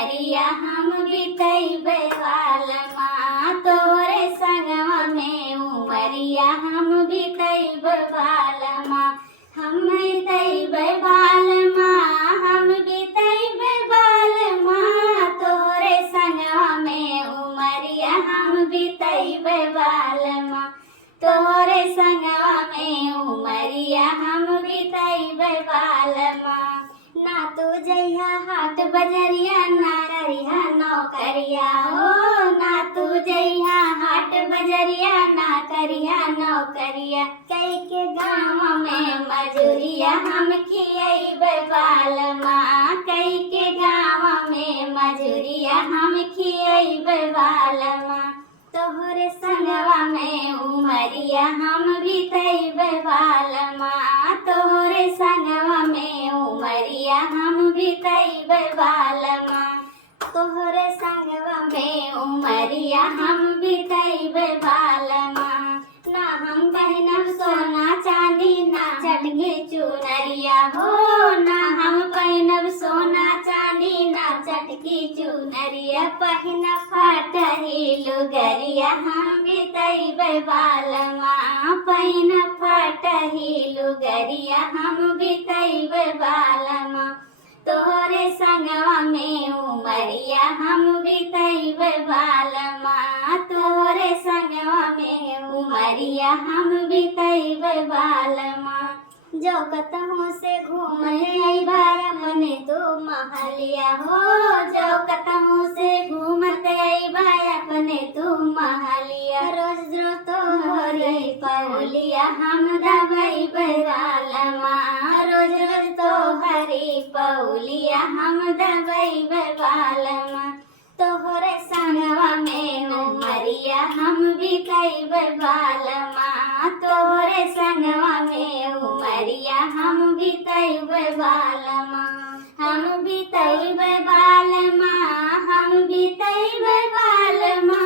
उमरिया हम बितैबे बालमा तोरे संगवा में उमरिया हम बितैबे बालमा हम बितैबे बालमा हम बितैबे बालमा तोरे संगवा में उमरिया हम बितैबे बालमा तोरे संगवा में उमरिया हम बितैबे बालमा ना तू जइहा हाट बजरिया ना करिहा नौकरिया हो ना तू जइहा हाट बजरिया ना करिहा नौकरिया कई के गाँव में मजूरिया हम खियैबे बालमा कई के गाँव में मजूरिया हम खियैबे बालमा तोहरे संगवा में उमरिया हम बितैबे बालमा तोहरे संगवा में उमरिया हम बितैबे बालमा तोहरे संगवा में उमरिया हम बितैबे बालमा ना हम पहनब सोना चांदी ना चटके चुनरिया हो ना हम पहनब सोना चांदी ना चटकी चुनरिया पहिन फटही लुगरिया हम बितैबे बालमा पहिन फटही लुगरिया हम बितैबे बालमा तोहरे संगवा में उमरिया हम बितैबे बालमा तोहरे संगवा में उमरिया हम बितैबे बालमा जो कतहु से घूम अइबा अपने तू महलिया हो जो कतहु से घूमत अइबा अपने तू महलिया रोज रोज तोहरी पौलिया हम दबैबे बालमा रोज रोज तोहरी पौलिया हम दबैबे बालमा तोहरे संगवा में उमरिया हम बितैबे बालमा तोहरे संगवा में उमरिया हम बितैबे बालमा हम बितैबे बालमा हम बितैबे बालमा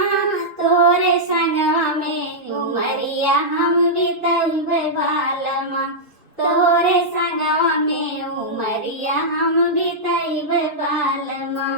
तोहरे संगवा में उमरिया हम बितैबे बालमा तोहरे संगवा में उमरिया हम बितैबे बालमा।